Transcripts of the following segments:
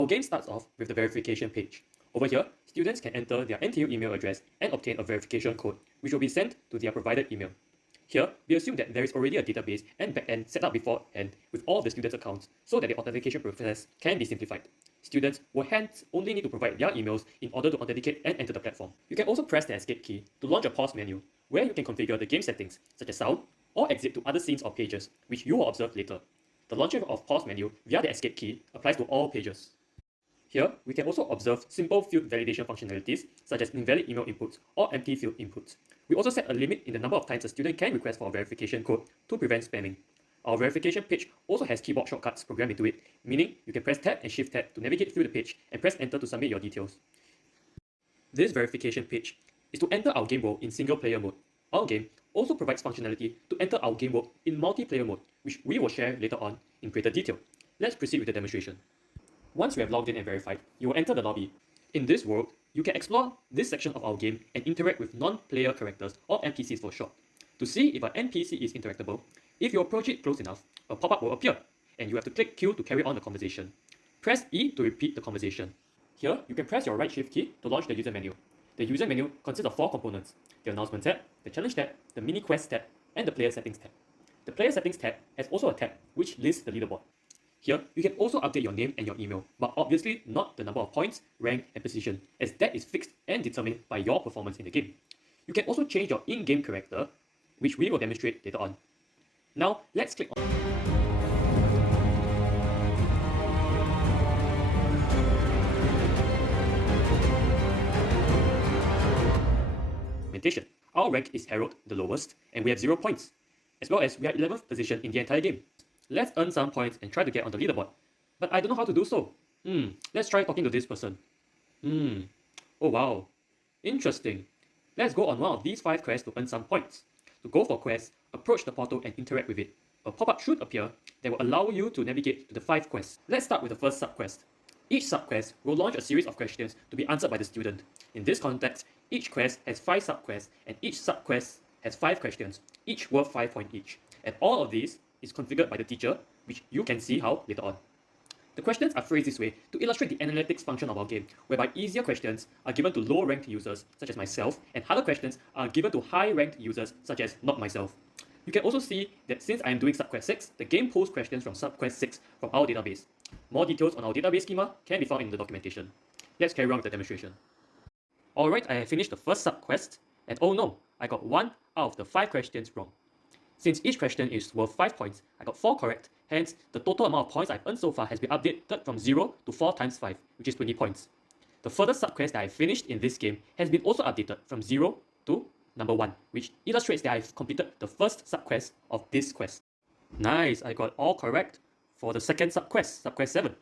Our game starts off with the verification page. Over here, students can enter their NTU email address and obtain a verification code, which will be sent to their provided email. Here, we assume that there is already a database and backend set up beforehand with all the students' accounts so that the authentication process can be simplified. Students will hence only need to provide their emails in order to authenticate and enter the platform. You can also press the escape key to launch a pause menu, where you can configure the game settings, such as sound, or exit to other scenes or pages, which you will observe later. The launching of pause menu via the escape key applies to all pages. Here, we can also observe simple field validation functionalities, such as invalid email inputs or empty field inputs. We also set a limit in the number of times a student can request for a verification code to prevent spamming. Our verification page also has keyboard shortcuts programmed into it, meaning you can press Tab and Shift Tab to navigate through the page and press Enter to submit your details. This verification page is to enter our game world in single player mode. Our game also provides functionality to enter our game world in multiplayer mode, which we will share later on in greater detail. Let's proceed with the demonstration. Once you have logged in and verified, you will enter the lobby. In this world, you can explore this section of our game and interact with non-player characters or NPCs for short. To see if an NPC is interactable, if you approach it close enough, a pop-up will appear, and you have to click Q to carry on the conversation. Press E to repeat the conversation. Here, you can press your right shift key to launch the user menu. The user menu consists of 4 components: the announcement tab, the challenge tab, the mini quest tab, and the player settings tab. The player settings tab has also a tab which lists the leaderboard. Here, you can also update your name and your email, but obviously not the number of points, rank, and position, as that is fixed and determined by your performance in the game. You can also change your in-game character, which we will demonstrate later on. Now, let's click on implementation. Our rank is Herald, the lowest, and we have 0 points, as well as we are 11th position in the entire game. Let's earn some points and try to get on the leaderboard. But I don't know how to do so. Let's try talking to this person. Oh wow. Interesting. Let's go on one of these 5 quests to earn some points. To go for quests, approach the portal and interact with it. A pop-up should appear that will allow you to navigate to the 5 quests. Let's start with the first sub-quest. Each sub-quest will launch a series of questions to be answered by the student. In this context, each quest has 5 sub-quests and each sub-quest has 5 questions, each worth 5 points each. And all of these is configured by the teacher, which you can see how later on. The questions are phrased this way to illustrate the analytics function of our game, whereby easier questions are given to low-ranked users, such as myself, and harder questions are given to high-ranked users, such as not myself. You can also see that since I am doing subquest 6, the game pulls questions from subquest 6 from our database. More details on our database schema can be found in the documentation. Let's carry on with the demonstration. Alright, I have finished the first subquest, and oh no, I got 1 out of the 5 questions wrong. Since each question is worth 5 points, I got 4 correct, hence the total amount of points I've earned so far has been updated from 0 to 4 times 5, which is 20 points. The further subquest that I finished in this game has been also updated from 0 to number 1, which illustrates that I've completed the first subquest of this quest. Nice, I got all correct for the second subquest, subquest 7.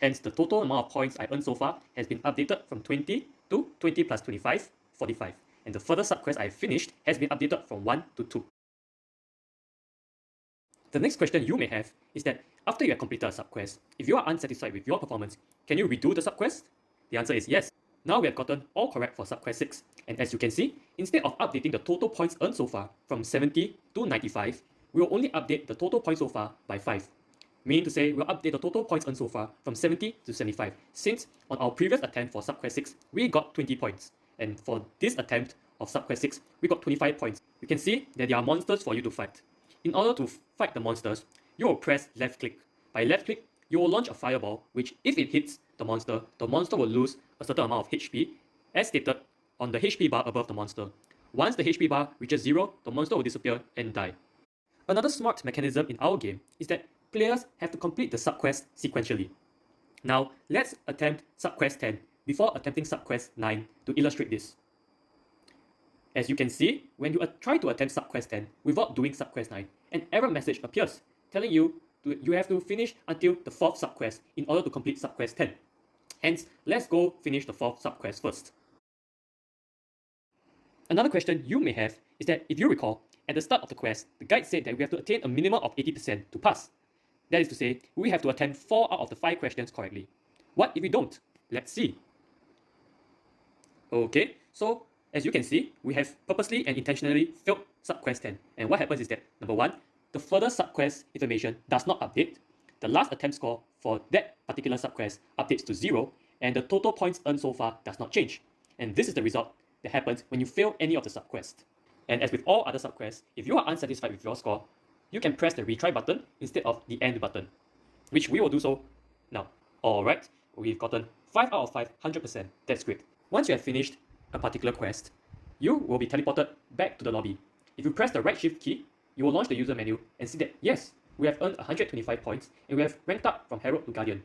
Hence the total amount of points I earned so far has been updated from 20 to 20 plus 25, 45. And the further subquest I finished has been updated from 1 to 2. The next question you may have is that after you have completed a subquest, if you are unsatisfied with your performance, can you redo the subquest? The answer is yes. Now we have gotten all correct for subquest 6, and as you can see, instead of updating the total points earned so far from 70 to 95, we will only update the total points so far by 5. Meaning to say, we'll update the total points earned so far from 70 to 75, since on our previous attempt for subquest 6, we got 20 points, and for this attempt of subquest 6, we got 25 points. You can see that there are monsters for you to fight. In order to fight the monsters, you will press left click. By left click, you will launch a fireball, which if it hits the monster will lose a certain amount of HP, as stated on the HP bar above the monster. Once the HP bar reaches 0, the monster will disappear and die. Another smart mechanism in our game is that players have to complete the subquest sequentially. Now, let's attempt subquest 10 before attempting subquest 9 to illustrate this. As you can see, when you try to attempt subquest 10 without doing subquest 9, an error message appears telling you you have to finish until the 4th subquest in order to complete subquest 10. Hence, let's go finish the 4th subquest first. Another question you may have is that if you recall, at the start of the quest, the guide said that we have to attain a minimum of 80% to pass. That is to say, we have to attempt 4 out of the 5 questions correctly. What if we don't? Let's see. Okay, so as you can see, we have purposely and intentionally failed subquest 10. And what happens is that, number 1, the further subquest information does not update. the last attempt score for that particular subquest updates to 0, and the total points earned so far does not change. And this is the result that happens when you fail any of the subquests. And as with all other subquests, if you are unsatisfied with your score, you can press the retry button instead of the end button, which we will do so now. Alright, we've gotten 5 out of 5, 100%. That's great. Once you have finished a particular quest, you will be teleported back to the lobby. If you press the right shift key, you will launch the user menu and see that yes, we have earned 125 points and we have ranked up from Herald to Guardian.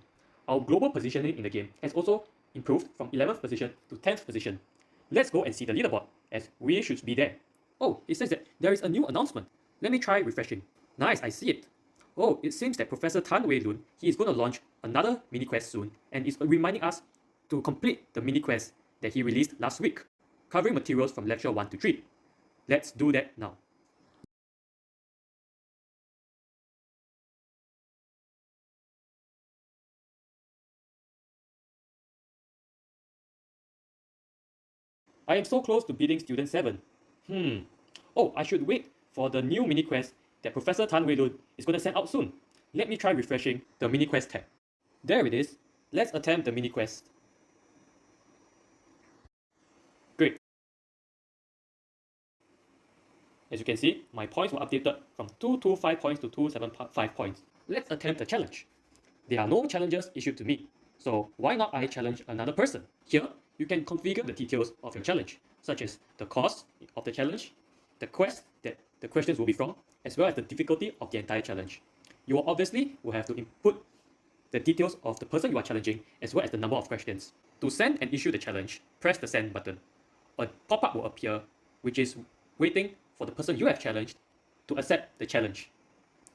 Our global positioning in the game has also improved from 11th position to 10th position. Let's go and see the leaderboard, as we should be there. Oh, it says that there is a new announcement. Let me try refreshing. Nice, I see it. Oh, it seems that Professor Tan Wei Lun, he is going to launch another mini quest soon and is reminding us to complete the mini quest that he released last week, covering materials from lecture 1 to 3. Let's do that now. I am so close to beating Student 7. Oh, I should wait for the new mini quest that Professor Tan Wei Lun is going to send out soon. Let me try refreshing the mini quest tab. There it is. Let's attempt the mini quest. Great. As you can see, my points were updated from 225 points to 275 points. Let's attempt the challenge. There are no challenges issued to me, so why not I challenge another person? Here, you can configure the details of your challenge, such as the cost of the challenge, the quest that the questions will be from, as well as the difficulty of the entire challenge. You will obviously have to input the details of the person you are challenging, as well as the number of questions. To send and issue the challenge, press the send button. A pop-up will appear, which is waiting for the person you have challenged to accept the challenge.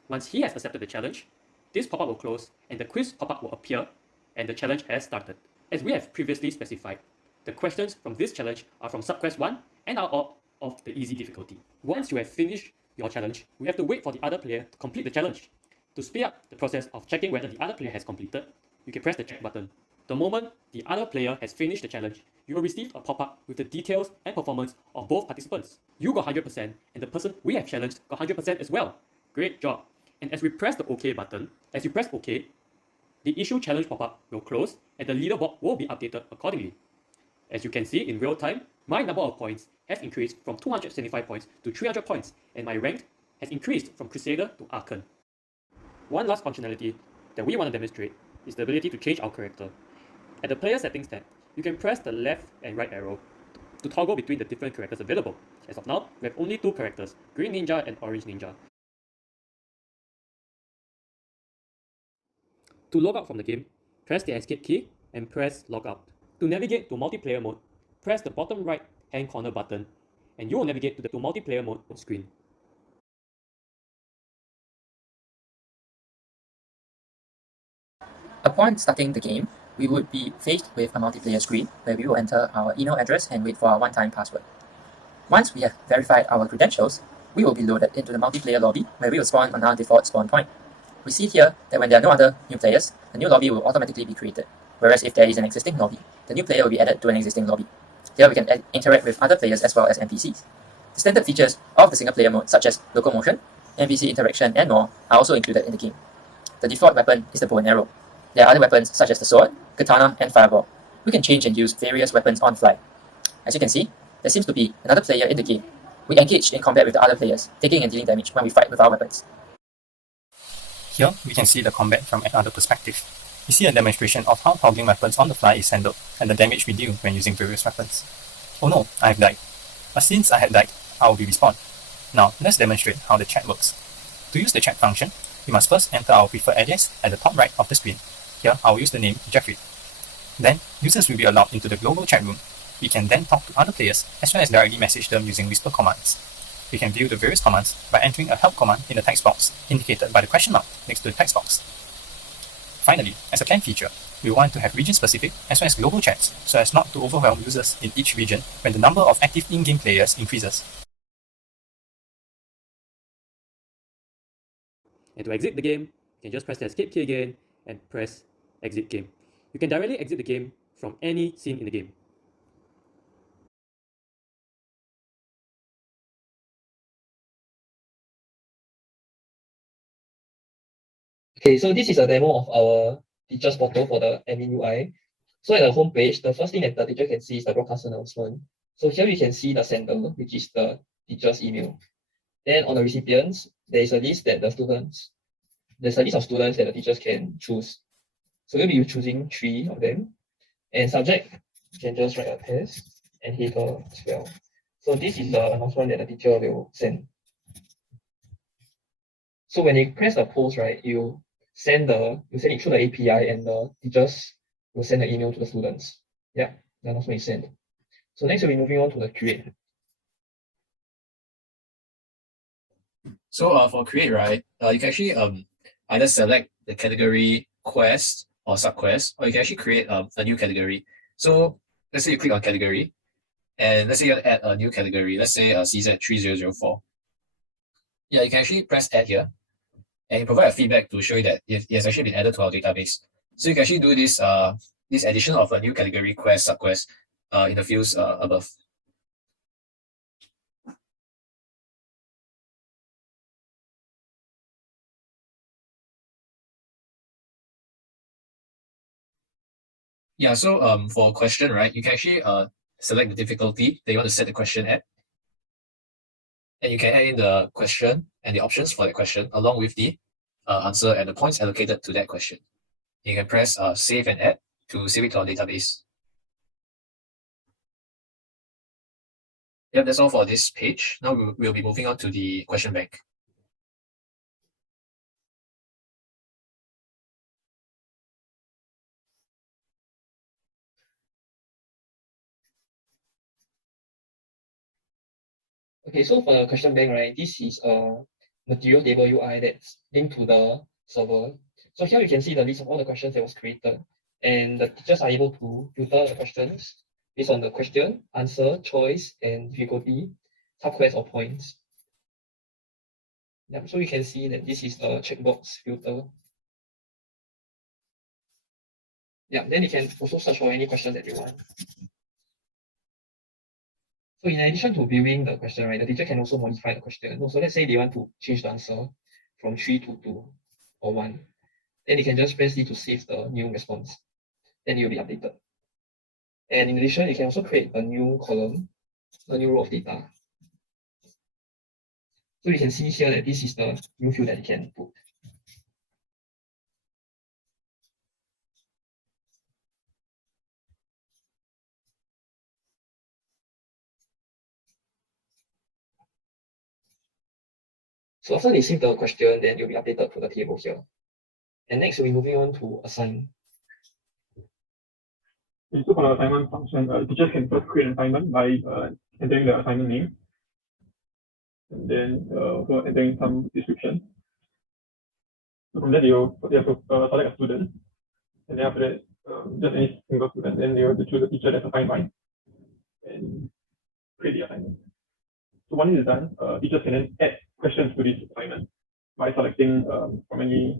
Once he has accepted the challenge, this pop-up will close and the quiz pop-up will appear and the challenge has started. As we have previously specified, the questions from this challenge are from subquest 1 and are all of the easy difficulty. Once you have finished your challenge, we have to wait for the other player to complete the challenge. To speed up the process of checking whether the other player has completed, you can press the check button. The moment the other player has finished the challenge, you will receive a pop-up with the details and performance of both participants. You got 100% and the person we have challenged got 100% as well. Great job. And as we press the OK button, as you press OK, the issue challenge pop-up will close and the leaderboard will be updated accordingly. As you can see in real time, my number of points has increased from 275 points to 300 points and my rank has increased from Crusader to Archon. One last functionality that we want to demonstrate is the ability to change our character. At the player settings tab, you can press the left and right arrow to toggle between the different characters available. As of now, we have only 2 characters, Green Ninja and Orange Ninja. To log out from the game, press the escape key and press log out. To navigate to multiplayer mode, press the bottom right hand corner button and you will navigate to the multiplayer mode screen. Upon starting the game, we would be faced with a multiplayer screen where we will enter our email address and wait for our one-time password. Once we have verified our credentials, we will be loaded into the multiplayer lobby where we will spawn on our default spawn point. We see here that when there are no other new players, a new lobby will automatically be created, whereas if there is an existing lobby, the new player will be added to an existing lobby. Here we can interact with other players as well as NPCs. The standard features of the single player mode such as locomotion, NPC interaction and more are also included in the game. The default weapon is the bow and arrow. There are other weapons such as the sword, katana, and fireball. We can change and use various weapons on the fly. As you can see, there seems to be another player in the game. We engage in combat with the other players, taking and dealing damage when we fight with our weapons. Here, we can see the combat from another perspective. We see a demonstration of how toggling weapons on the fly is handled and the damage we deal when using various weapons. Oh no, I have died. But since I had died, I will be respawned. Now, let's demonstrate how the chat works. To use the chat function, we must first enter our preferred alias at the top right of the screen. Here, I will use the name Jeffrey. Then, users will be allowed into the global chat room. We can then talk to other players as well as directly message them using whisper commands. We can view the various commands by entering a help command in the text box, indicated by the question mark next to the text box. Finally, as a clan feature, we want to have region-specific as well as global chats so as not to overwhelm users in each region when the number of active in-game players increases. And to exit the game, you can just press the escape key again and press exit game. You can directly exit the game from any scene in the game. Okay, so this is a demo of our teacher's portal for the admin UI. So at the home page, the first thing that the teacher can see is the broadcast announcement. So here you can see the sender, which is the teacher's email. Then on the recipients, there is a list that there's a list of students that the teachers can choose. So you'll be choosing 3 of them. And subject, you can just write a test and header as well. So this is the announcement that the teacher will send. So when you press the post, right, you send it through the API and the teachers will send the email to the students. Yeah, the announcement is sent. So next we'll be moving on to the create. So for create, right, you can actually either select the category quest or subquest, or you can actually create a new category. So let's say you click on category, and let's say you want to add a new category, let's say CZ3004. Yeah, you can actually press add here, and you provide a feedback to show you that it has actually been added to our database. So you can actually do this this addition of a new category quest, subquest in the fields above. Yeah, so for question, right, you can actually select the difficulty that you want to set the question at. And you can add in the question and the options for the question along with the answer and the points allocated to that question. You can press save and add to save it to our database. Yep, that's all for this page. Now we'll be moving on to the question bank. Okay, so for the question bank, right, this is a material table UI that's linked to the server. So here you can see the list of all the questions that was created, and the teachers are able to filter the questions based on the question, answer, choice, and difficulty, subquest or points. Yeah, so you can see that this is the checkbox filter. Yeah, then you can also search for any question that you want. So in addition to viewing the question, right, the teacher can also modify the question. So let's say they want to change the answer from 3 to 2 or 1. Then you can just press D to save the new response. Then it will be updated. And in addition, you can also create a new column, a new row of data. So you can see here that this is the new field that you can put. So after they save the question, then it will be updated to the table here. And next, we'll be moving on to assign. Okay, so for the assignment function, teachers can first create an assignment by entering the assignment name, and then also entering some description. So from there, they have to select a student, and then after that, just any single student, then they have to choose a teacher that's assigned by, and create the assignment. So once it is done, teachers can then add questions to this assignment by selecting from any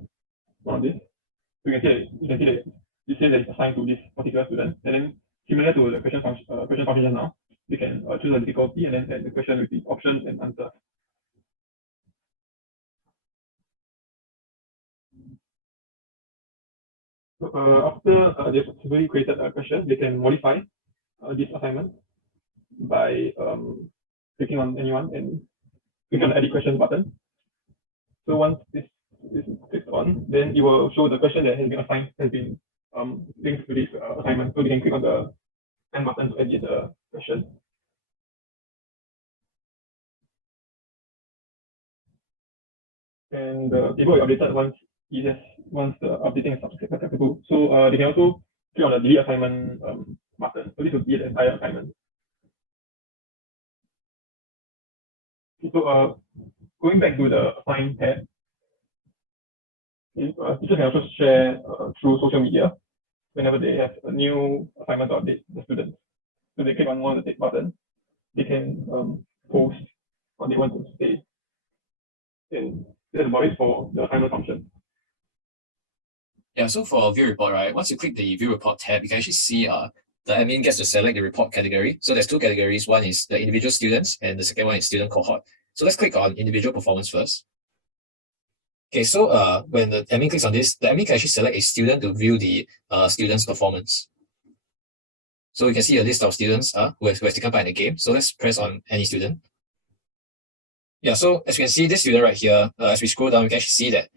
one of these. So you can see that it says that it's assigned to this particular student, and then similar to the question function just now, you can choose a difficulty and then add the question with the options and answers. So after they've successfully created a question, they can modify this assignment by clicking on anyone and click on the edit questions button. So once this is clicked on, then it will show the question that has been assigned has been linked to this assignment. So they can click on the send button to edit the question. And the table will be updated once the updating is successful. So they can also click on the delete assignment button. So this will delete the entire assignment. So going back to the assign tab, teachers can also share through social media whenever they have a new assignment to update the students. So they click on one of the tick button, they can post what they want to say. And that's about it for the assignment function. Yeah, so for view report, right, once you click the view report tab, you can actually see the admin gets to select the report category. So there's 2 categories. One is the individual students and the second one is student cohort. So let's click on individual performance first. Okay, so when the admin clicks on this, the admin can actually select a student to view the student's performance. So you can see a list of students who have taken part in the game. So let's press on any student. Yeah, so as you can see, this student right here, as we scroll down, we can actually see that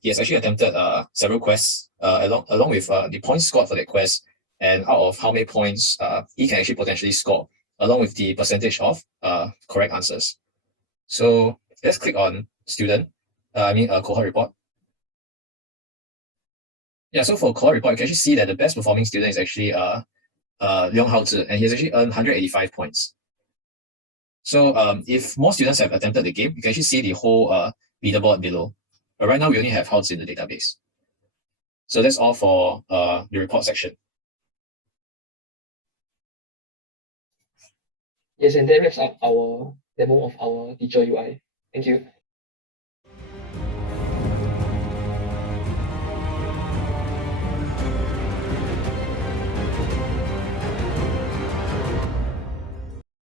he has actually attempted several quests along with the points scored for that quest, and out of how many points he can actually potentially score, along with the percentage of correct answers. So let's click on student, cohort report. Yeah, so for cohort report, you can actually see that the best performing student is actually Leong Hao Zhi, and he has actually earned 185 points. So if more students have attempted the game, you can actually see the whole leaderboard below. But right now, we only have Hao Zhi in the database. So that's all for the report section. Yes, and that wraps up our demo of our teacher UI. Thank you.